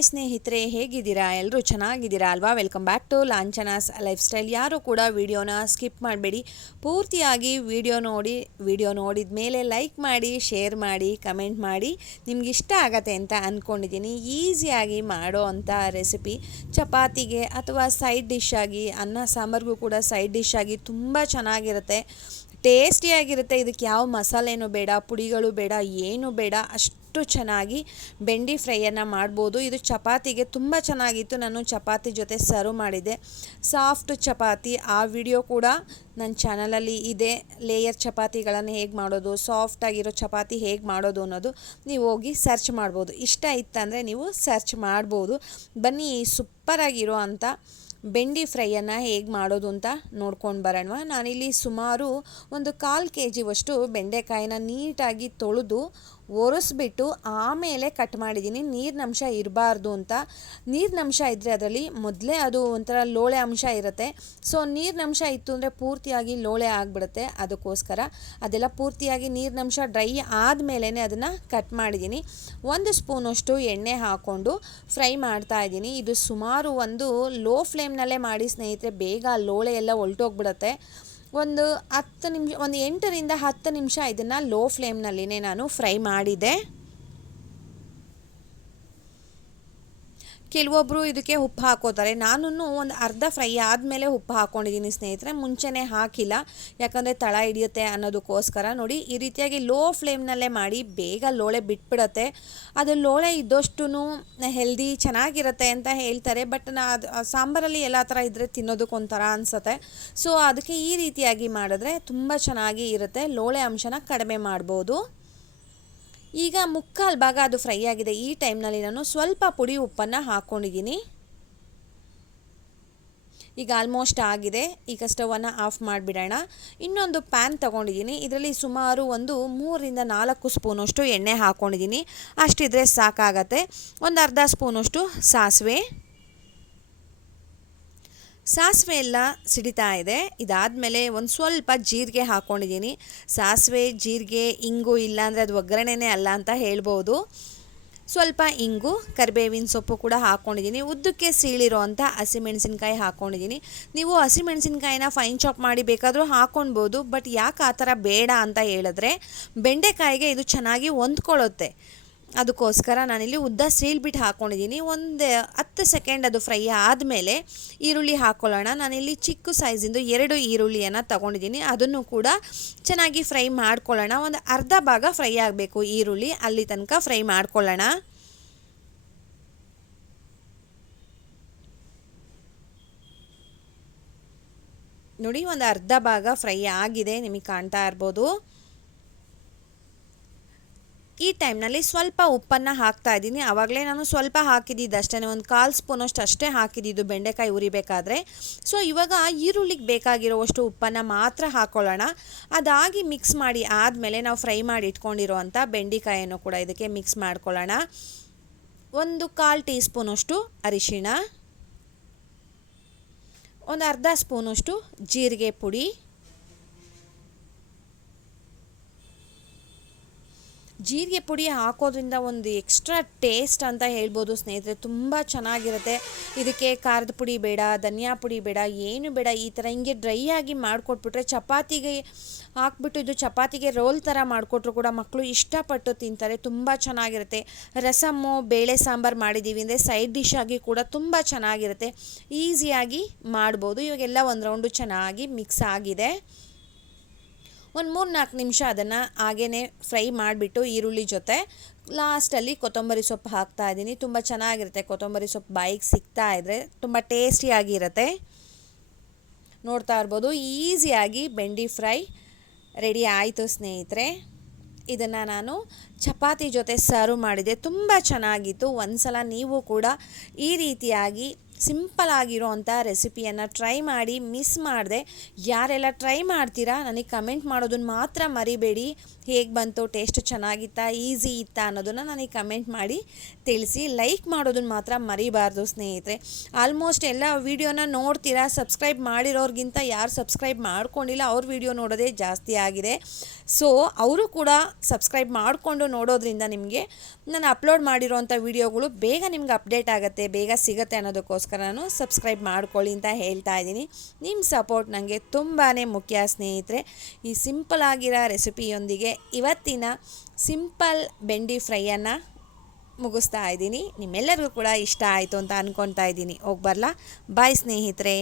Hi ಸ್ನೇಹಿತರೆ, ಹೇಗಿದ್ದೀರಾ? ಎಲ್ಲರೂ ಚೆನ್ನಾಗಿದ್ದೀರಾ ಅಲ್ವಾ? Welcome back to Lanchana's lifestyle. ಯಾರು ಕೂಡ ವಿಡಿಯೋನ ಸ್ಕಿಪ್ ಮಾಡಬೇಡಿ, ಪೂರ್ತಿಯಾಗಿ ವಿಡಿಯೋ ನೋಡಿದ ಮೇಲೆ ಲೈಕ್ ಮಾಡಿ, ಶೇರ್ ಮಾಡಿ, ಕಮೆಂಟ್ ಮಾಡಿ. ನಿಮ್ಗೆ ಇಷ್ಟ ಆಗತ್ತೆ ಅಂತ ಅಂದ್ಕೊಂಡಿದ್ದೀನಿ. ಈಸಿಯಾಗಿ ಮಾಡೋ ಅಂಥ ರೆಸಿಪಿ ಚಪಾತಿಗೆ ಅಥವಾ ಸೈಡ್ ಡಿಶ್ ಆಗಿ, ಅನ್ನ ಸಾಂಬಾರಿಗೂ ಕೂಡ ಸೈಡ್ ಡಿಶ್ ಆಗಿ ತುಂಬ ಚೆನ್ನಾಗಿರುತ್ತೆ, ಟೇಸ್ಟಿಯಾಗಿರುತ್ತೆ. ಇದಕ್ಕೆ ಯಾವ ಮಸಾಲೆನೂ ಬೇಡ, ಪುಡಿಗಳು ಬೇಡ, ಏನೂ ಬೇಡ, ಅಷ್ಟು ಚೆನ್ನಾಗಿ ಬೆಂಡಿ ಫ್ರೈಯನ್ನು ಮಾಡ್ಬೋದು. ಇದು ಚಪಾತಿಗೆ ತುಂಬ ಚೆನ್ನಾಗಿತ್ತು. ನಾನು ಚಪಾತಿ ಜೊತೆ ಸರ್ವ್ ಮಾಡಿದ್ದೆ, ಸಾಫ್ಟ್ ಚಪಾತಿ. ಆ ವಿಡಿಯೋ ಕೂಡ ನನ್ನ ಚಾನಲಲ್ಲಿ ಇದೆ. ಲೇಯರ್ ಚಪಾತಿಗಳನ್ನು ಹೇಗೆ ಮಾಡೋದು, ಸಾಫ್ಟಾಗಿರೋ ಚಪಾತಿ ಹೇಗೆ ಮಾಡೋದು ಅನ್ನೋದು ನೀವು ಹೋಗಿ ಸರ್ಚ್ ಮಾಡ್ಬೋದು. ಇಷ್ಟ ಇತ್ತಂದರೆ ನೀವು ಸರ್ಚ್ ಮಾಡ್ಬೋದು. ಬನ್ನಿ, ಸೂಪರಾಗಿರೋ ಅಂಥ ಬೆಂಡಿ ಫ್ರೈಯನ್ನು ಹೇಗೆ ಮಾಡೋದು ಅಂತ ನೋಡ್ಕೊಂಡು ಬರೋಣ. ನಾನಿಲ್ಲಿ ಸುಮಾರು ಒಂದು 1/4 kg ಬೆಂಡೆಕಾಯಿನ ನೀಟಾಗಿ ತೊಳೆದು ಒರೆಸ್ಬಿಟ್ಟು ಆಮೇಲೆ ಕಟ್ ಮಾಡಿದ್ದೀನಿ. ನೀರಿನಂಶ ಇರಬಾರ್ದು ಅಂತ. ನೀರಿನಂಶ ಇದ್ದರೆ ಅದರಲ್ಲಿ ಮೊದಲೇ ಅದು ಒಂಥರ ಲೋಳೆ ಅಂಶ ಇರುತ್ತೆ. ಸೊ ನೀರಿನಂಶ ಇತ್ತು ಅಂದರೆ ಪೂರ್ತಿಯಾಗಿ ಲೋಳೆ ಆಗಿಬಿಡುತ್ತೆ. ಅದಕ್ಕೋಸ್ಕರ ಅದೆಲ್ಲ ಪೂರ್ತಿಯಾಗಿ ನೀರಿನಂಶ ಡ್ರೈ ಆದಮೇಲೆ ಅದನ್ನು ಕಟ್ ಮಾಡಿದ್ದೀನಿ. 1 ಸ್ಪೂನಷ್ಟು ಎಣ್ಣೆ ಹಾಕ್ಕೊಂಡು ಫ್ರೈ ಮಾಡ್ತಾಯಿದ್ದೀನಿ. ಇದು ಸುಮಾರು ಒಂದು ಲೋ ಫ್ಲೇಮ್ನಲ್ಲೇ ಮಾಡಿ ಸ್ನೇಹಿತರೆ, ಬೇಗ ಲೋಳೆ ಎಲ್ಲ ಹೊಲ್ಟೋಗ್ಬಿಡುತ್ತೆ. ಒಂದು 10 ನಿಮಿಷ, ಒಂದು 8 ರಿಂದ 10 ನಿಮಿಷ ಇದನ್ನು ಲೋ ಫ್ಲೇಮ್ನಲ್ಲಿನೇ ನಾನು ಫ್ರೈ ಮಾಡಿದೆ. ಕೆಲವೊಬ್ಬರು ಇದಕ್ಕೆ ಉಪ್ಪು ಹಾಕೋತಾರೆ. ನಾನು ಒಂದು ಅರ್ಧ ಫ್ರೈ ಆದಮೇಲೆ ಉಪ್ಪು ಹಾಕ್ಕೊಂಡಿದ್ದೀನಿ ಸ್ನೇಹಿತರೆ, ಮುಂಚೆನೇ ಹಾಕಿಲ್ಲ, ಯಾಕಂದರೆ ತಳ ಹಿಡಿಯುತ್ತೆ ಅನ್ನೋದಕ್ಕೋಸ್ಕರ. ನೋಡಿ, ಈ ರೀತಿಯಾಗಿ ಲೋ ಫ್ಲೇಮ್ನಲ್ಲೇ ಮಾಡಿ, ಬೇಗ ಲೋಳೆ ಬಿಟ್ಬಿಡುತ್ತೆ. ಅದು ಲೋಳೆ ಇದ್ದಷ್ಟು ಹೆಲ್ದಿ ಚೆನ್ನಾಗಿರುತ್ತೆ ಅಂತ ಹೇಳ್ತಾರೆ. ಬಟ್ ಅದು ಸಾಂಬಾರಲ್ಲಿ ಎಲ್ಲ ಥರ ಇದ್ದರೆ ತಿನ್ನೋದಕ್ಕೊಂಥರ ಅನಿಸುತ್ತೆ. ಸೊ ಅದಕ್ಕೆ ಈ ರೀತಿಯಾಗಿ ಮಾಡಿದ್ರೆ ತುಂಬ ಚೆನ್ನಾಗಿ ಇರುತ್ತೆ. ಲೋಳೆ ಅಂಶನ ಕಡಿಮೆ ಮಾಡ್ಬೋದು. ಈಗ 3/4 ಭಾಗ ಅದು ಫ್ರೈ ಆಗಿದೆ. ಈ ಟೈಮ್ನಲ್ಲಿ ನಾನು ಸ್ವಲ್ಪ ಪುಡಿ ಉಪ್ಪನ್ನು ಹಾಕ್ಕೊಂಡಿದ್ದೀನಿ. ಈಗ ಆಲ್ಮೋಸ್ಟ್ ಆಗಿದೆ. ಈಗ ಸ್ಟವನ್ನು ಆಫ್ ಮಾಡಿಬಿಡೋಣ. ಇನ್ನೊಂದು ಪ್ಯಾನ್ ತೊಗೊಂಡಿದ್ದೀನಿ. ಇದರಲ್ಲಿ ಸುಮಾರು ಒಂದು 3 ರಿಂದ 4 ಸ್ಪೂನಷ್ಟು ಎಣ್ಣೆ ಹಾಕ್ಕೊಂಡಿದ್ದೀನಿ. ಅಷ್ಟಿದ್ರೆ ಸಾಕಾಗತ್ತೆ. ಒಂದು ಅರ್ಧ ಸ್ಪೂನಷ್ಟು ಸಾಸಿವೆ ಎಲ್ಲ ಸಿಡಿತಾ ಇದೆ. ಇದಾದಮೇಲೆ ಒಂದು ಸ್ವಲ್ಪ ಜೀರಿಗೆ ಹಾಕ್ಕೊಂಡಿದ್ದೀನಿ. ಸಾಸಿವೆ, ಜೀರಿಗೆ, ಇಂಗು ಇಲ್ಲಾಂದರೆ ಅದು ಒಗ್ಗರಣೆನೇ ಅಲ್ಲ ಅಂತ ಹೇಳ್ಬೋದು. ಸ್ವಲ್ಪ ಇಂಗು, ಕರಿಬೇವಿನ ಸೊಪ್ಪು ಕೂಡ ಹಾಕ್ಕೊಂಡಿದ್ದೀನಿ. ಉದ್ದಕ್ಕೆ ಸೀಳಿರೋ ಅಂಥ ಹಸಿಮೆಣಸಿನ್ಕಾಯಿ ಹಾಕ್ಕೊಂಡಿದ್ದೀನಿ. ನೀವು ಹಸಿಮೆಣಸಿನ್ಕಾಯಿನ ಫೈನ್ ಚಾಪ್ ಮಾಡಿ ಬೇಕಾದರೂ ಹಾಕ್ಕೊಳ್ಬೋದು. ಬಟ್ ಯಾಕೆ ಆ ಥರ ಬೇಡ ಅಂತ ಹೇಳಿದ್ರೆ, ಬೆಂಡೆಕಾಯಿಗೆ ಇದು ಚೆನ್ನಾಗಿ ಹೊಂದ್ಕೊಳ್ಳುತ್ತೆ. ಅದಕ್ಕೋಸ್ಕರ ನಾನಿಲ್ಲಿ ಉದ್ದ ಸೀಳ್ಬಿಟ್ಟು ಹಾಕ್ಕೊಂಡಿದ್ದೀನಿ. ಒಂದು 10 ಸೆಕೆಂಡ್ ಅದು ಫ್ರೈ ಆದಮೇಲೆ ಈರುಳ್ಳಿ ಹಾಕ್ಕೊಳ್ಳೋಣ. ನಾನಿಲ್ಲಿ ಚಿಕ್ಕ ಸೈಜಿಂದು 2 ಈರುಳ್ಳಿಯನ್ನು ತೊಗೊಂಡಿದ್ದೀನಿ. ಅದನ್ನು ಕೂಡ ಚೆನ್ನಾಗಿ ಫ್ರೈ ಮಾಡ್ಕೊಳ್ಳೋಣ. ಒಂದು ಅರ್ಧ ಭಾಗ ಫ್ರೈ ಆಗಬೇಕು ಈರುಳ್ಳಿ, ಅಲ್ಲಿ ತನಕ ಫ್ರೈ ಮಾಡ್ಕೊಳ್ಳೋಣ. ನೋಡಿ, ಒಂದು ಅರ್ಧ ಭಾಗ ಫ್ರೈ ಆಗಿದೆ, ನಿಮಗೆ ಕಾಣ್ತಾ ಇರ್ಬೋದು. ಈ ಟೈಮ್ನಲ್ಲಿ ಸ್ವಲ್ಪ ಉಪ್ಪನ್ನು ಹಾಕ್ತಾ ಇದ್ದೀನಿ. ಆವಾಗಲೇ ನಾನು ಸ್ವಲ್ಪ ಹಾಕಿದ್ದಿದ್ದು ಅಷ್ಟೇ, ಒಂದು 1/4 ಸ್ಪೂನಷ್ಟು ಅಷ್ಟೇ ಹಾಕಿದ್ದಿದ್ದು ಬೆಂಡೆಕಾಯಿ ಉರಿಬೇಕಾದ್ರೆ. ಸೊ ಇವಾಗ ಈರುಳ್ಳಿಗೆ ಬೇಕಾಗಿರೋವಷ್ಟು ಉಪ್ಪನ್ನು ಮಾತ್ರ ಹಾಕ್ಕೊಳ್ಳೋಣ. ಅದಾಗಿ ಮಿಕ್ಸ್ ಮಾಡಿ ಆದಮೇಲೆ ನಾವು ಫ್ರೈ ಮಾಡಿ ಇಟ್ಕೊಂಡಿರೋವಂಥ ಬೆಂಡೆಕಾಯನ್ನು ಕೂಡ ಇದಕ್ಕೆ ಮಿಕ್ಸ್ ಮಾಡ್ಕೊಳ್ಳೋಣ. ಒಂದು 1/4 ಟೀ ಸ್ಪೂನಷ್ಟು ಅರಿಶಿಣ, ಒಂದು ಅರ್ಧ ಸ್ಪೂನಷ್ಟು ಜೀರಿಗೆ ಪುಡಿ, ಜೀರಿಗೆ ಪುಡಿ ಹಾಕೋದ್ರಿಂದ ಒಂದು ಎಕ್ಸ್ಟ್ರಾ ಟೇಸ್ಟ್ ಅಂತ ಹೇಳ್ಬೋದು ಸ್ನೇಹಿತರೆ, ತುಂಬ ಚೆನ್ನಾಗಿರುತ್ತೆ. ಇದಕ್ಕೆ ಖಾರದ ಪುಡಿ ಬೇಡ, ಧನಿಯಾ ಪುಡಿ ಬೇಡ, ಏನು ಬೇಡ. ಈ ಥರ ಹಿಂಗೆ ಡ್ರೈ ಆಗಿ ಮಾಡಿಕೊಟ್ಬಿಟ್ರೆ, ಚಪಾತಿಗೆ ಹಾಕ್ಬಿಟ್ಟು ಇದು ಚಪಾತಿಗೆ ರೋಲ್ ಥರ ಮಾಡಿಕೊಟ್ರು ಕೂಡ ಮಕ್ಕಳು ಇಷ್ಟಪಟ್ಟು ತಿಂತಾರೆ. ತುಂಬ ಚೆನ್ನಾಗಿರುತ್ತೆ. ರಸಮ್ಮು, ಬೇಳೆ ಸಾಂಬಾರು ಮಾಡಿದ್ದೀವಿ ಅಂದರೆ ಸೈಡ್ ಡಿಶ್ ಆಗಿ ಕೂಡ ತುಂಬ ಚೆನ್ನಾಗಿರುತ್ತೆ. ಈಸಿಯಾಗಿ ಮಾಡ್ಬೋದು. ಇವಾಗೆಲ್ಲ ಒಂದು ರೌಂಡು ಚೆನ್ನಾಗಿ ಮಿಕ್ಸ್ ಆಗಿದೆ. ಒಂದು 3-4 ನಿಮಿಷ ಅದನ್ನು ಹಾಗೇ ಫ್ರೈ ಮಾಡಿಬಿಟ್ಟು ಈರುಳ್ಳಿ ಜೊತೆ ಲಾಸ್ಟಲ್ಲಿ ಕೊತ್ತಂಬರಿ ಸೊಪ್ಪು ಹಾಕ್ತಾಯಿದ್ದೀನಿ. ತುಂಬ ಚೆನ್ನಾಗಿರುತ್ತೆ. ಕೊತ್ತಂಬರಿ ಸೊಪ್ಪು ಬಾಯಿಗೆ ಸಿಗ್ತಾ ಇದ್ದರೆ ತುಂಬ ಟೇಸ್ಟಿಯಾಗಿರುತ್ತೆ. ನೋಡ್ತಾ ಇರ್ಬೋದು, ಈಸಿಯಾಗಿ ಬೆಂಡಿ ಫ್ರೈ ರೆಡಿ ಆಯಿತು ಸ್ನೇಹಿತರೆ. ಇದನ್ನು ನಾನು ಚಪಾತಿ ಜೊತೆ ಸರ್ವ್ ಮಾಡಿದೆ, ತುಂಬ ಚೆನ್ನಾಗಿತ್ತು. ಒಂದು ಸಲ ನೀವು ಕೂಡ ಈ ರೀತಿಯಾಗಿ ಸಿಂಪಲ್ ಆಗಿರೋವಂಥ ರೆಸಿಪಿಯನ್ನು ಟ್ರೈ ಮಾಡಿ ಮಿಸ್ ಮಾಡಿದೆ. ಯಾರೆಲ್ಲ ಟ್ರೈ ಮಾಡ್ತೀರಾ ನನಗೆ ಕಮೆಂಟ್ ಮಾಡೋದನ್ನು ಮಾತ್ರ ಮರಿಬೇಡಿ. ಹೇಗೆ ಬಂತು, ಟೇಸ್ಟ್ ಚೆನ್ನಾಗಿತ್ತಾ, ಈಸಿ ಇತ್ತಾ ಅನ್ನೋದನ್ನು ನನಗೆ ಕಮೆಂಟ್ ಮಾಡಿ ತಿಳಿಸಿ. ಲೈಕ್ ಮಾಡೋದನ್ನು ಮಾತ್ರ ಮರಿಬಾರ್ದು ಸ್ನೇಹಿತರೆ. ಆಲ್ಮೋಸ್ಟ್ ಎಲ್ಲ ವೀಡಿಯೋನ ನೋಡ್ತೀರಾ, ಸಬ್ಸ್ಕ್ರೈಬ್ ಮಾಡಿರೋರ್ಗಿಂತ ಯಾರು ಸಬ್ಸ್ಕ್ರೈಬ್ ಮಾಡ್ಕೊಂಡಿಲ್ಲ ಅವ್ರ ವೀಡಿಯೋ ನೋಡೋದೇ ಜಾಸ್ತಿ ಆಗಿದೆ. ಸೊ ಅವರು ಕೂಡ ಸಬ್ಸ್ಕ್ರೈಬ್ ಮಾಡಿಕೊಂಡು ನೋಡೋದ್ರಿಂದ ನಿಮಗೆ ನಾನು ಅಪ್ಲೋಡ್ ಮಾಡಿರೋವಂಥ ವೀಡಿಯೋಗಳು ಬೇಗ ನಿಮ್ಗೆ ಅಪ್ಡೇಟ್ ಆಗುತ್ತೆ, ಬೇಗ ಸಿಗುತ್ತೆ ಅನ್ನೋದಕ್ಕೋಸ್ಕರ ನಾನು ಸಬ್ಸ್ಕ್ರೈಬ್ ಮಾಡ್ಕೊಳ್ಳಿ ಅಂತ ಹೇಳ್ತಾ ಇದ್ದೀನಿ. ನಿಮ್ಮ ಸಪೋರ್ಟ್ ನನಗೆ ತುಂಬಾ ಮುಖ್ಯ ಸ್ನೇಹಿತರೆ. ಈ ಸಿಂಪಲ್ ಆಗಿರೋ ರೆಸಿಪಿಯೊಂದಿಗೆ ಇವತ್ತಿನ ಸಿಂಪಲ್ ಬೆಂಡಿ ಫ್ರೈಯನ್ನು ಮುಗಿಸ್ತಾ ಇದ್ದೀನಿ. ನಿಮ್ಮೆಲ್ಲರಿಗೂ ಕೂಡ ಇಷ್ಟ ಆಯಿತು ಅಂತ ಅಂದ್ಕೊತಾ ಇದ್ದೀನಿ. ಹೋಗಿ ಬರಲಾ? ಬಾಯ್ ಸ್ನೇಹಿತರೆ.